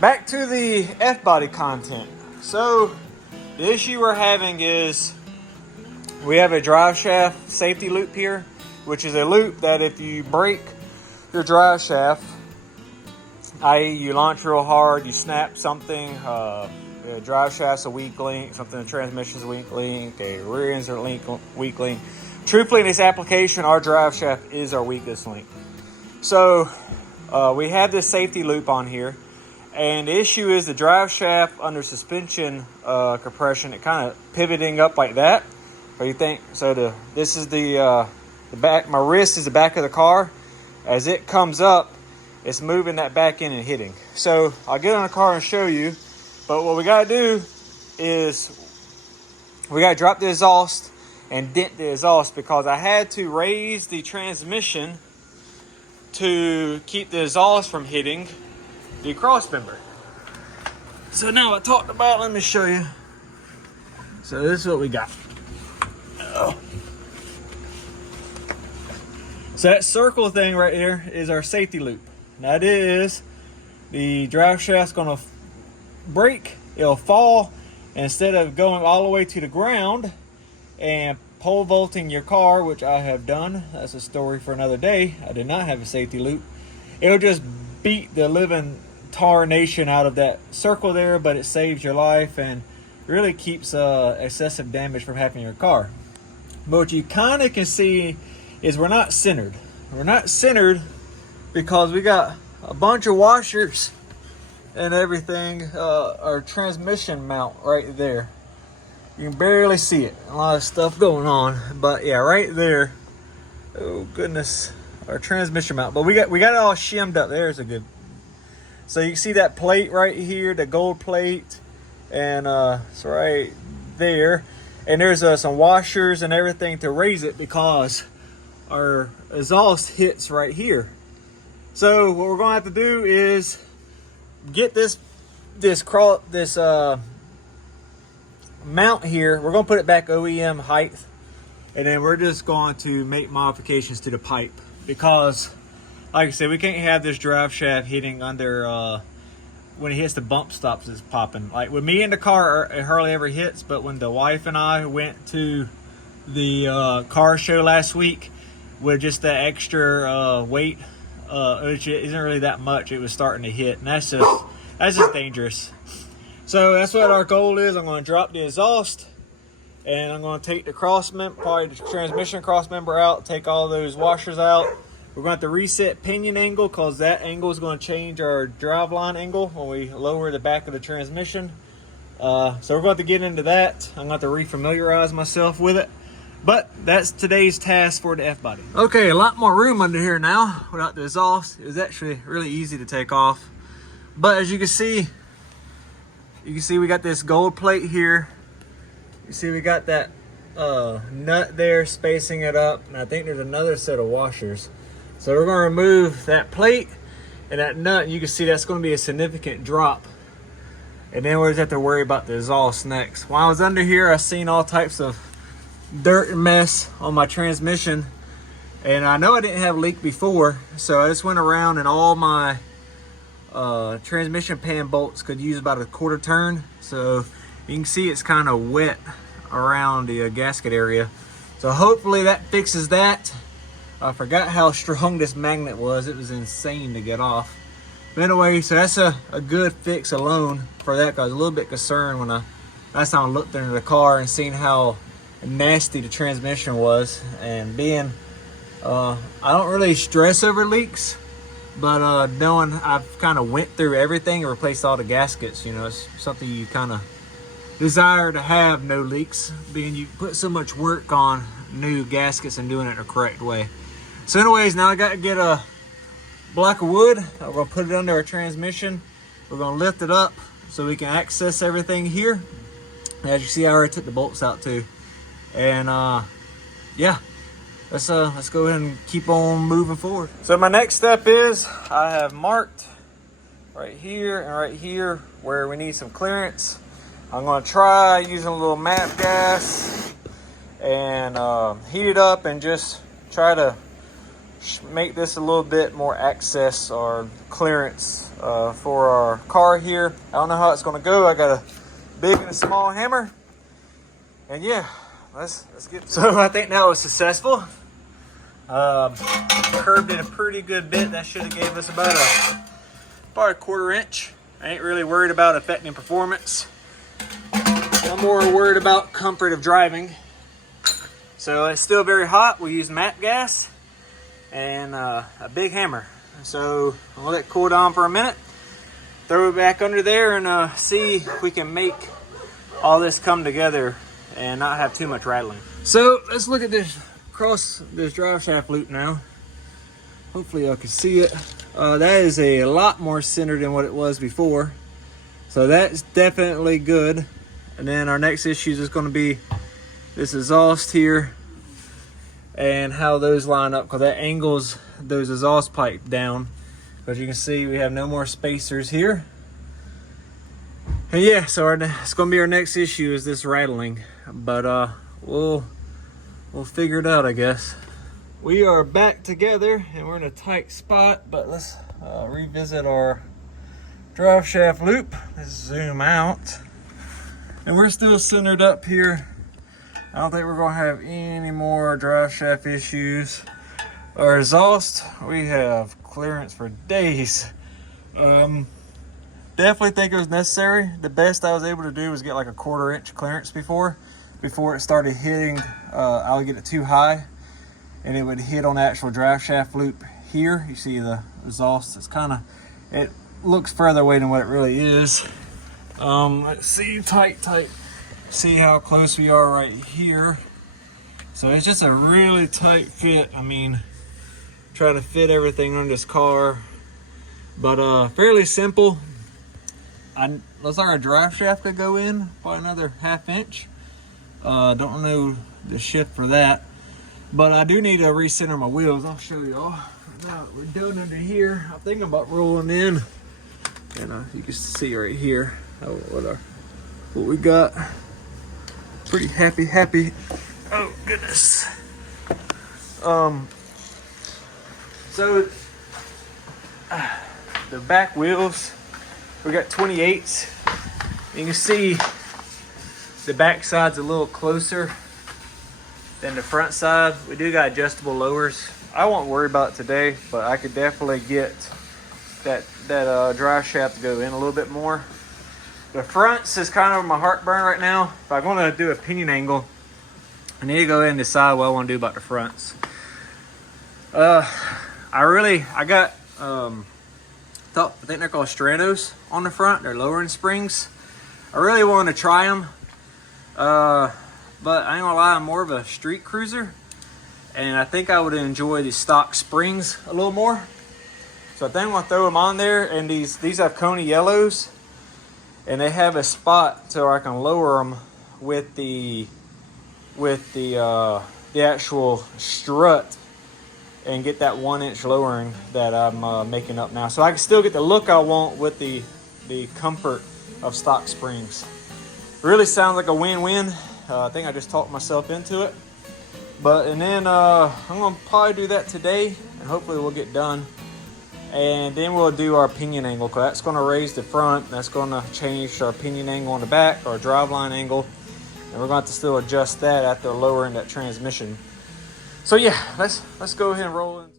back to the F-body content. So the issue we're having is we have a drive shaft safety loop here, which is a loop that if you break your drive shaft, i.e. you launch real hard, you snap something, the drive shaft's a weak link, something the transmission's a weak link, a rear end's a weak link. Truthfully, in this application, our drive shaft is our weakest link. So we have this safety loop on here, and the issue is the drive shaft under suspension compression, it kind of pivoting up like that. What do you think? So this is the back. My wrist is the back of the car. As it comes up, it's moving that back in and hitting. So I'll get on the car and show you. But what we got to do is we got to drop the exhaust and dent the exhaust, because I had to raise the transmission to keep the exhaust from hitting the cross member. So now I talked about, let me show you. So this is what we got. So that circle thing right there is our safety loop. That is, the drive shaft's gonna break, it'll fall, and instead of going all the way to the ground and pole vaulting your car, which I have done, that's a story for another day, I did not have a safety loop, it'll just beat the living tarnation out of that circle there, but it saves your life and really keeps excessive damage from happening in your car. But what you kind of can see is we're not centered. We're not centered because we got a bunch of washers and everything, our transmission mount right there. You can barely see it. A lot of stuff going on, but yeah, right there. Oh goodness, our transmission mount. But we got it all shimmed up. There's a good. So you can see that plate right here, the gold plate, and it's right there. And there's some washers and everything to raise it because our exhaust hits right here. So what we're going to have to do is get this mount here. We're going to put it back OEM height, and then we're just going to make modifications to the pipe, because like I said, we can't have this drive shaft hitting under when it hits the bump stops, it's popping. Like with me in the car, it hardly ever hits, but when the wife and I went to the car show last week with just the extra weight, which isn't really that much, it was starting to hit, and that's just dangerous. So that's what our goal is. I'm going to drop the exhaust, and I'm going to take the probably the transmission cross member out, take all those washers out. We're going to have to reset pinion angle, because that angle is going to change our drive line angle when we lower the back of the transmission. So we're going to get into that. I'm going to have to refamiliarize myself with it. But that's today's task for the F-body. Okay, a lot more room under here now without the exhaust. It was actually really easy to take off. But as you can see we got this gold plate here. You see we got that nut there spacing it up. And I think there's another set of washers. So we're going to remove that plate and that nut, and you can see that's going to be a significant drop. And then we'll just have to worry about the exhaust next. While I was under here, I seen all types of dirt and mess on my transmission, and I know I didn't have a leak before, so I just went around, and all my transmission pan bolts could use about a quarter turn. So you can see it's kind of wet around the gasket area. So hopefully that fixes that. I forgot how strong this magnet was. It was insane to get off. But anyway, so that's a good fix alone for that, because I was a little bit concerned when last time I looked into the car and seen how nasty the transmission was. And being, I don't really stress over leaks, but knowing I've kind of went through everything and replaced all the gaskets, you know, it's something you kind of desire to have, no leaks, being you put so much work on new gaskets and doing it the correct way. So anyways, now I got to get a block of wood. I'm going to put it under our transmission. We're going to lift it up so we can access everything here. As you see, I already took the bolts out too. And yeah, let's go ahead and keep on moving forward. So my next step is I have marked right here and right here where we need some clearance. I'm going to try using a little MAP gas and heat it up and just try to make this a little bit more access or clearance for our car here. I don't know how it's going to go. I got a big and a small hammer, and yeah, let's get. So I think that was successful. Curved it a pretty good bit. That should have gave us about a 1/4 inch. I ain't really worried about affecting performance. I'm more worried about comfort of driving. So it's still very hot. We use MAP gas and a big hammer. So I'll let it cool down for a minute. Throw it back under there and see if we can make all this come together and not have too much rattling. So let's look at this across this drive shaft loop now. Hopefully y'all can see it. That is a lot more centered than what it was before. So that's definitely good. And then our next issue is going to be this exhaust here and how those line up, because that angles those exhaust pipe down. As you can see, we have no more spacers here. And yeah, so it's going to be our next issue is this rattling. But we'll figure it out, I guess. We are back together and we're in a tight spot, but let's revisit our drive shaft loop. Let's zoom out. And we're still centered up here. I don't think we're gonna have any more drive shaft issues. Our exhaust, we have clearance for days. Definitely think it was necessary. The best I was able to do was get like a 1/4 inch clearance before it started hitting. I would get it too high and it would hit on the actual drive shaft loop here. You see the exhaust, it looks further away than what it really is. Let's see, tight. See how close we are right here. So it's just a really tight fit. I mean, trying to fit everything on this car, but fairly simple. Looks like our drive shaft could go in by another 1/2 inch. Don't know the shift for that, but I do need to recenter my wheels. I'll show y'all. Now we're done under here. I'm thinking about rolling in, and you can see right here what we got. Pretty happy. Oh goodness. So the back wheels, we got 28s. You can see the back side's a little closer than the front side. We do got adjustable lowers. I won't worry about it today, but I could definitely get that drive shaft to go in a little bit more. The fronts is kind of my heartburn right now. If I'm going to do a pinion angle, I need to go ahead and decide what I want to do about the fronts. I think they're called Stranos on the front. They're lowering springs. I really want to try them, but I ain't gonna lie, I'm more of a street cruiser, and I think I would enjoy the stock springs a little more. So I think I'm gonna throw them on there, and these have Coney yellows, and they have a spot so I can lower them with the actual strut and get that 1 inch lowering that I'm making up now. So I can still get the look I want with the comfort of stock springs. Really sounds like a win-win. I think I just talked myself into it. And then I'm gonna probably do that today, and hopefully we'll get done. And then we'll do our pinion angle, because that's gonna raise the front. That's gonna change our pinion angle on the back, our driveline angle. And we're going to have to still adjust that after lowering that transmission. So yeah, let's go ahead and roll in.